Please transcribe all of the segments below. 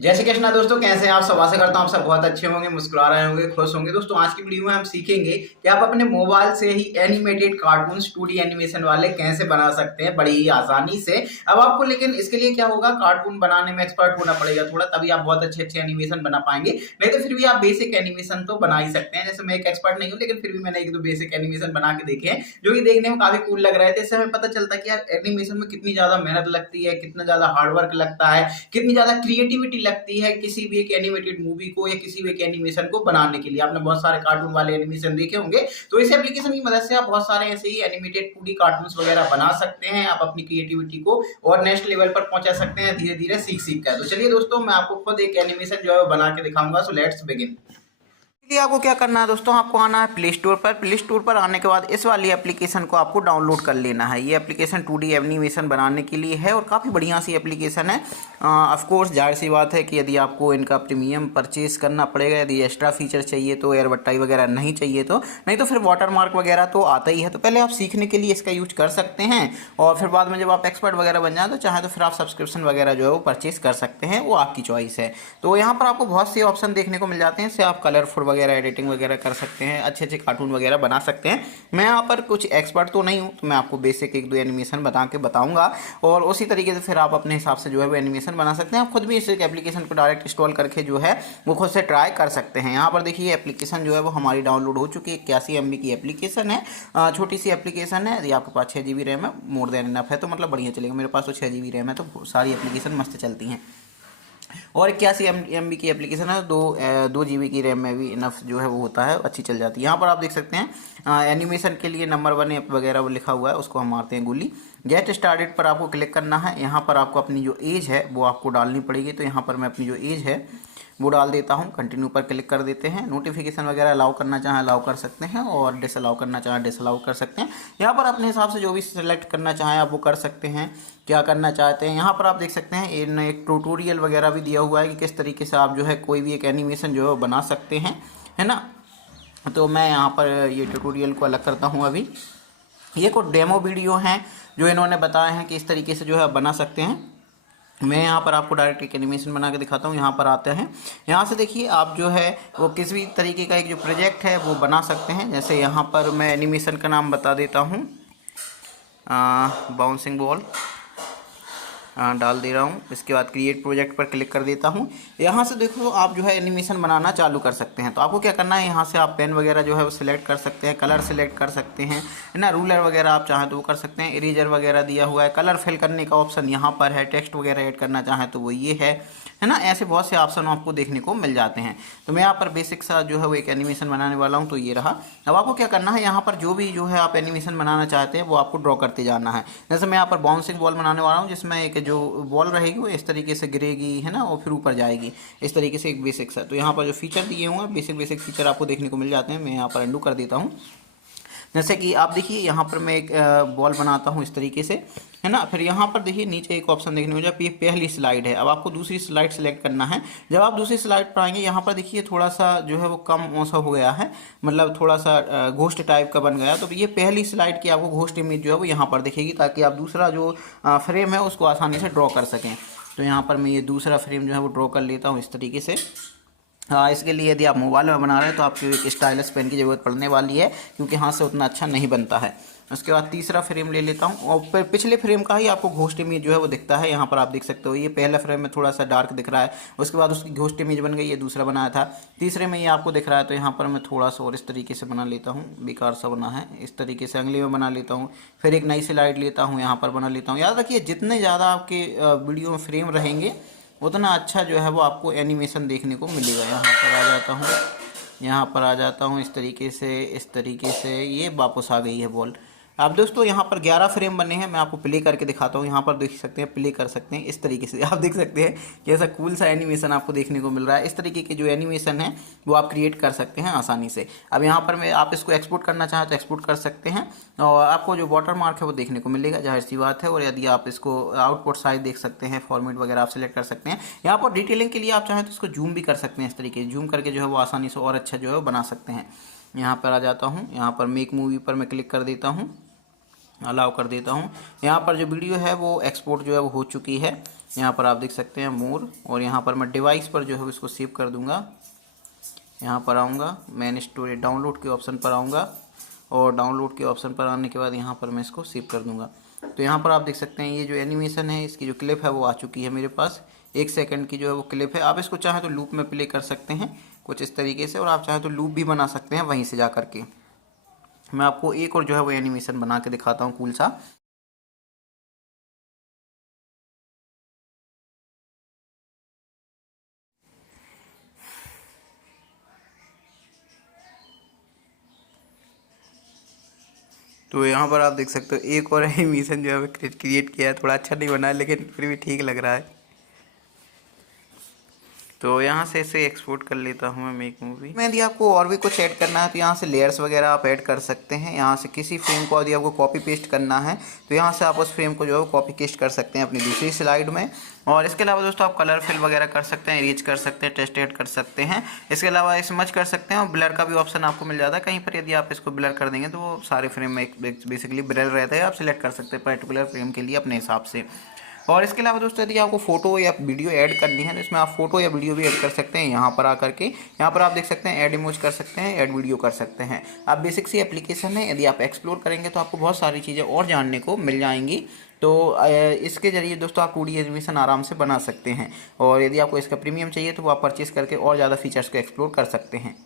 जय श्री कृष्णा दोस्तों, कैसे हैं आप सब। आशा करता हूं आप सब बहुत अच्छे होंगे, मुस्कुरा रहे होंगे, खुश होंगे। दोस्तों आज की वीडियो में हम सीखेंगे कि आप अपने मोबाइल से ही एनिमेटेड कार्टून्स 2D एनिमेशन वाले कैसे बना सकते हैं बड़ी ही आसानी से। अब आपको लेकिन इसके लिए क्या होगा, कार्टून बनाने में एक्सपर्ट होना पड़ेगा थोड़ा, तभी आप बहुत अच्छे अच्छे एनिमेशन बना पाएंगे। नहीं तो फिर भी आप बेसिक एनिमेशन तो बना ही सकते हैं। जैसे मैं एक एक्सपर्ट नहीं हूँ, लेकिन फिर भी मैंने एक दो बेसिक एनिमेशन बना के देखे हैं जो कि देखने में काफी कूल लग रहे थे। इससे हमें पता चलता है कि यार एनिमेशन में कितनी ज्यादा मेहनत लगती है, कितना ज्यादा हार्डवर्क लगता है, कितनी ज्यादा क्रिएटिविटी लगती है किसी भी एक एनिमेटेड मूवी को या किसी भी एक एनिमेशन को बनाने के लिए। आपने बहुत सारे कार्टून वाले एनिमेशन देखे होंगे, तो इस एप्लीकेशन की मदद से आप बहुत सारे ऐसे ही एनिमेटेड 2D कार्टून्स वगैरह बना सकते हैं। आप अपनी क्रिएटिविटी को और नेक्स्ट लेवल पर पहुंचा सकते हैं धीरे धीरे सीख सीख कर। तो चलिए दोस्तों, मैं आपको खुद एक एनिमेशन जो है बना के दिखाऊंगा। So let's begin. लिए आपको क्या करना है दोस्तों, आपको आना है प्ले स्टोर पर। प्ले स्टोर पर आने के बाद इस वाली एप्लीकेशन को आपको डाउनलोड कर लेना है। ये एप्लीकेशन 2D एनिमेशन बनाने के लिए है और काफ़ी बढ़िया सी एप्लीकेशन है। ऑफ कोर्स जाहिर सी बात है कि यदि आपको इनका प्रीमियम परचेज करना पड़ेगा, यदि एक्स्ट्रा फीचर चाहिए तो, एयरबट्टाई वगैरह नहीं चाहिए तो, नहीं तो फिर वाटरमार्क वगैरह तो आता ही है। तो पहले आप सीखने के लिए इसका यूज कर सकते हैं और फिर बाद में जब आप एक्सपर्ट वगैरह बन जाए तो चाहे तो फिर आप सब्सक्रिप्शन वगैरह जो है वो परचेज कर सकते हैं, वो आपकी चॉइस है। तो यहाँ पर आपको बहुत से ऑप्शन देखने को मिल जाते हैं। इससे आप कलरफुल वगैरह एडिटिंग वगैरह कर सकते हैं, अच्छे अच्छे कार्टून वगैरह बना सकते हैं। मैं यहाँ पर कुछ एक्सपर्ट तो नहीं हूँ, तो मैं आपको बेसिक एक दो एनिमेशन बता के बताऊंगा और उसी तरीके से फिर आप अपने हिसाब से जो है वो एनिमेशन बना सकते हैं। आप खुद भी इस एप्लीकेशन को डायरेक्ट इंस्टॉल करके जो है वो खुद से ट्राई कर सकते हैं। यहाँ पर देखिए एप्लीकेशन जो है वो हमारी डाउनलोड हो चुकी है। 81 MB की एप्लीकेशन है, छोटी सी एप्लीकेशन है। यदि आपके पास 6 GB रैम है, मोर देन इनफ है, तो मतलब बढ़िया चलेगा। मेरे पास तो 6 GB रैम है, तो सारी एप्लीकेशन मस्त चलती हैं। और 81 MB की एप्लीकेशन है, 2 GB की रैम में भी इनफ जो है वो होता है, अच्छी चल जाती है। यहाँ पर आप देख सकते हैं एनिमेशन के लिए नंबर 1 ऐप वगैरह वो लिखा हुआ है, उसको हम मारते हैं गोली। गेट स्टार्टेड पर आपको क्लिक करना है। यहाँ पर आपको अपनी जो एज है वो आपको डालनी पड़ेगी। तो यहाँ पर मैं अपनी जो एज है वो डाल देता हूँ। कंटिन्यू पर क्लिक कर देते हैं। नोटिफिकेशन वगैरह अलाउ करना चाहें अलाउ कर सकते हैं और डिसअलाउ करना चाहें डिसअलाउ कर सकते हैं। यहाँ पर अपने हिसाब से जो भी सिलेक्ट करना चाहें आप वो कर सकते हैं, क्या करना चाहते हैं। यहाँ पर आप देख सकते हैं इन एक ट्यूटोरियल वगैरह भी दिया हुआ है कि किस तरीके से आप जो है कोई भी एक एनिमेशन जो है वो बना सकते हैं, है ना। तो मैं यहाँ पर ये ट्यूटोरियल को अलग करता हूँ। अभी ये कुछ डेमो वीडियो हैं जो इन्होंने बताए हैं कि इस तरीके से जो है बना सकते हैं। मैं यहाँ पर आपको डायरेक्ट एक एनिमेशन बना के दिखाता हूँ। यहाँ पर आते हैं, यहाँ से देखिए आप जो है वो किसी भी तरीके का एक जो प्रोजेक्ट है वो बना सकते हैं। जैसे यहाँ पर मैं एनिमेशन का नाम बता देता हूँ, बाउंसिंग बॉल डाल दे रहा हूँ। इसके बाद क्रिएट प्रोजेक्ट पर क्लिक कर देता हूँ। यहाँ से देखो आप जो है एनिमेशन बनाना चालू कर सकते हैं। तो आपको क्या करना है, यहाँ से आप पेन वगैरह जो है वो सिलेक्ट कर सकते हैं, कलर सिलेक्ट कर सकते हैं, है ना। रूलर वगैरह आप चाहें तो वो कर सकते हैं। इरेजर वगैरह दिया हुआ है। कलर फिल करने का ऑप्शन यहाँ पर है। टेक्स्ट वगैरह ऐड करना चाहें तो वो ये है ना। ऐसे बहुत से ऑप्शन आपको देखने को मिल जाते हैं। तो मैं यहाँ पर बेसिक सा जो है वो एक एनिमेशन बनाने वाला हूँ, तो ये रहा। अब आपको क्या करना है, यहाँ पर जो भी जो है आप एनिमेशन बनाना चाहते हैं वो आपको ड्रॉ करते जाना है। जैसे मैं यहाँ पर बाउंसिंग बॉल बनाने वाला हूँ, जिसमें एक जो बॉल रहेगी वो इस तरीके से गिरेगी, है ना, और फिर ऊपर जाएगी इस तरीके से, एक बेसिक सा। तो यहाँ पर जो फीचर दिए हुए हैं बेसिक फीचर आपको देखने को मिल जाते हैं। मैं यहाँ पर अंडू कर देता हूँ। जैसे कि आप देखिए यहाँ पर मैं एक बॉल बनाता हूँ इस तरीके से, है ना। फिर यहाँ पर देखिए नीचे एक ऑप्शन देखने को मिल जाए, पहली स्लाइड है। अब आपको दूसरी स्लाइड सेलेक्ट करना है। जब आप दूसरी स्लाइड पर आएंगे, यहाँ पर देखिए थोड़ा सा जो है वो कम सा हो गया है, मतलब थोड़ा सा घोस्ट टाइप का बन गया। तो ये पहली स्लाइड की आपको घोस्ट इमेज जो है वो यहाँ पर दिखेगी, ताकि आप दूसरा जो फ्रेम है उसको आसानी से ड्रॉ कर सकें। तो यहाँ पर मैं ये दूसरा फ्रेम जो है वो ड्रॉ कर लेता हूँ इस तरीके से। हाँ, इसके लिए यदि आप मोबाइल में बना रहे हैं तो आपको एक स्टाइलस पेन की ज़रूरत पड़ने वाली है, क्योंकि हाथ से उतना अच्छा नहीं बनता है। उसके बाद तीसरा फ्रेम ले लेता हूँ और फिर पिछले फ्रेम का ही आपको घोस्ट इमेज जो है वो दिखता है। यहाँ पर आप देख सकते हो ये पहला फ्रेम में थोड़ा सा डार्क दिख रहा है, उसके बाद उसकी घोस्ट इमेज बन गई, ये दूसरा बनाया था। तीसरे में ये आपको दिख रहा है, तो यहाँ पर मैं थोड़ा सा और इस तरीके से बना लेता हूँ, बेकार सा बना है। इस तरीके से अगले में बना लेता हूँ। फिर एक नई स्लाइड लेता हूँ, यहाँ पर बना लेता हूँ। याद रखिए जितने ज़्यादा आपके वीडियो में फ्रेम रहेंगे उतना अच्छा जो है वो आपको एनिमेशन देखने को मिलेगा। यहाँ पर आ जाता हूँ, यहाँ पर आ जाता हूँ इस तरीके से ये वापस आ गई है बॉल। अब दोस्तों यहाँ पर 11 फ्रेम बने हैं। मैं आपको प्ले करके दिखाता हूँ। यहाँ पर देख सकते हैं, प्ले कर सकते हैं इस तरीके से। आप देख सकते हैं कि ऐसा कूल सा एनिमेशन आपको देखने को मिल रहा है। इस तरीके के जो एनिमेशन है वो आप क्रिएट कर सकते हैं आसानी से। अब यहाँ पर मैं आप इसको एक्सपोर्ट करना चाहें तो एक्सपोर्ट कर सकते हैं और आपको जो वाटर मार्क है वो देखने को मिलेगा, जाहिर सी बात है। और यदि आप इसको आउटपुट साइज देख सकते हैं, फॉर्मेट वगैरह आप सिलेक्ट कर सकते हैं। यहाँ पर डिटेलिंग के लिए आप चाहें तो इसको जूम भी कर सकते हैं इस तरीके से, जूम करके जो है वो आसानी से और अच्छा जो है बना सकते हैं। यहाँ पर आ जाता हूँ, यहाँ पर मेक मूवी पर मैं क्लिक कर देता हूँ, अलाउ कर देता हूँ। यहाँ पर जो वीडियो है वो एक्सपोर्ट जो है वो हो चुकी है। यहाँ पर आप देख सकते हैं मोर, और यहाँ पर मैं डिवाइस पर जो है इसको सेव कर दूँगा। यहाँ पर आऊँगा, मैंने स्टोरेज डाउनलोड के ऑप्शन पर आऊँगा, और डाउनलोड के ऑप्शन पर आने के बाद यहाँ पर मैं इसको सेव कर दूँगा। तो यहाँ पर आप देख सकते हैं ये जो एनिमेशन है, इसकी जो क्लिप है वो आ चुकी है मेरे पास। 1 सेकंड की जो है वो क्लिप है। आप इसको चाहें तो लूप में प्ले कर सकते हैं कुछ इस तरीके से, और आप चाहें तो लूप भी बना सकते हैं वहीं से जा कर के। मैं आपको एक और जो है वो एनिमेशन बना के दिखाता हूँ कूल सा। तो यहाँ पर आप देख सकते हो एक और एनिमेशन जो है क्रिएट किया है। थोड़ा अच्छा नहीं बना है लेकिन फिर भी ठीक लग रहा है। तो यहाँ से इसे एक्सपोर्ट कर लेता हूँ मैं मेक मूवी में। यदि आपको और भी कुछ ऐड करना है तो यहाँ से लेयर्स वगैरह आप ऐड कर सकते हैं। यहाँ से किसी फ्रेम को यदि आपको कॉपी पेस्ट करना है तो यहाँ से आप उस फ्रेम को जो है कॉपी पेस्ट कर सकते हैं अपनी दूसरी स्लाइड में। और इसके अलावा दोस्तों आप कलर फिल वगैरह कर सकते हैं, इरेज कर सकते हैं, टेस्ट ऐड कर सकते हैं। इसके अलावा स्मच कर सकते हैं, और ब्लर का भी ऑप्शन आपको मिल जाता है कहीं पर। यदि आप इसको ब्लर कर देंगे तो वो सारे फ्रेम में बेसिकली ब्लर रहता है। आप सिलेक्ट कर सकते हैं पर्टिकुलर फ्रेम के लिए अपने हिसाब से। और इसके अलावा दोस्तों यदि आपको फोटो या वीडियो ऐड करनी है तो इसमें आप फोटो या वीडियो भी ऐड कर सकते हैं। यहाँ पर आकर के यहाँ पर आप देख सकते हैं ऐड इमेज कर सकते हैं, ऐड वीडियो कर सकते हैं। आप बेसिक सी एप्लीकेशन है, यदि आप एक्सप्लोर करेंगे तो आपको बहुत सारी चीज़ें और जानने को मिल जाएंगी। तो इसके जरिए दोस्तों आप 2D एनिमेशन आराम से बना सकते हैं। और यदि आपको इसका प्रीमियम चाहिए तो वो आप परचेस करके और ज़्यादा फीचर्स को एक्सप्लोर कर सकते हैं।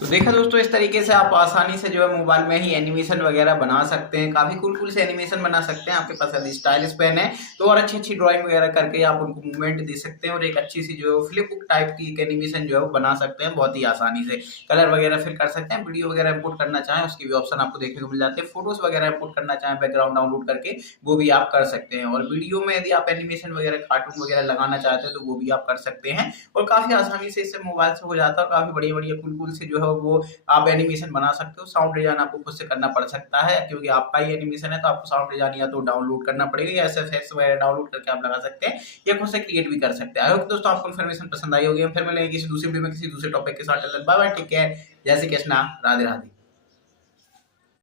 तो देखा दोस्तों, इस तरीके से आप आसानी से जो है मोबाइल में ही एनिमेशन वगैरह बना सकते हैं। काफी कूल से एनिमेशन बना सकते हैं। आपके पास यदि स्टाइलिश पेन है तो और अच्छी ड्राइंग वगैरह करके आप उनको मूवमेंट दे सकते हैं, और एक अच्छी सी जो है फ्लिप बुक टाइप की एक एनिमेशन जो है वो बना सकते हैं बहुत ही आसानी से। कलर वगैरह फिल कर सकते हैं, वीडियो वगैरह इंपोर्ट करना चाहें उसकी भी ऑप्शन आपको देखने को मिल जाते हैं। फोटोज वगैरह इंपोर्ट करना चाहें बैकग्राउंड डाउनलोड करके वो भी आप कर सकते हैं। और वीडियो में यदि आप एनिमेशन वगैरह कार्टून वगैरह लगाना चाहते हैं तो वो भी आप कर सकते हैं। और काफी आसानी से इससे मोबाइल से हो जाता है, और काफी बढ़िया बढ़िया कूल से जो है वो आप एनिमेशन बना सकते हो। साउंड डिजाइन आपको खुद से करना पड़ सकता है क्योंकि आपका ही एनिमेशन है, तो आपको साउंड डिजाइन या तो डाउनलोड करना पड़ेगा या एसएफएक्स वगैरह डाउनलोड करके आप लगा सकते हैं, या खुद से क्रिएट भी कर सकते हैं। आई होप दोस्तों आपको इन्फॉर्मेशन पसंद आई होगी। हम फिर मिलेंगे किसी दूसरे वीडियो में किसी दूसरे टॉपिक के साथ। बाय बाय, टेक केयर, जय श्री कृष्णा, राधे राधे।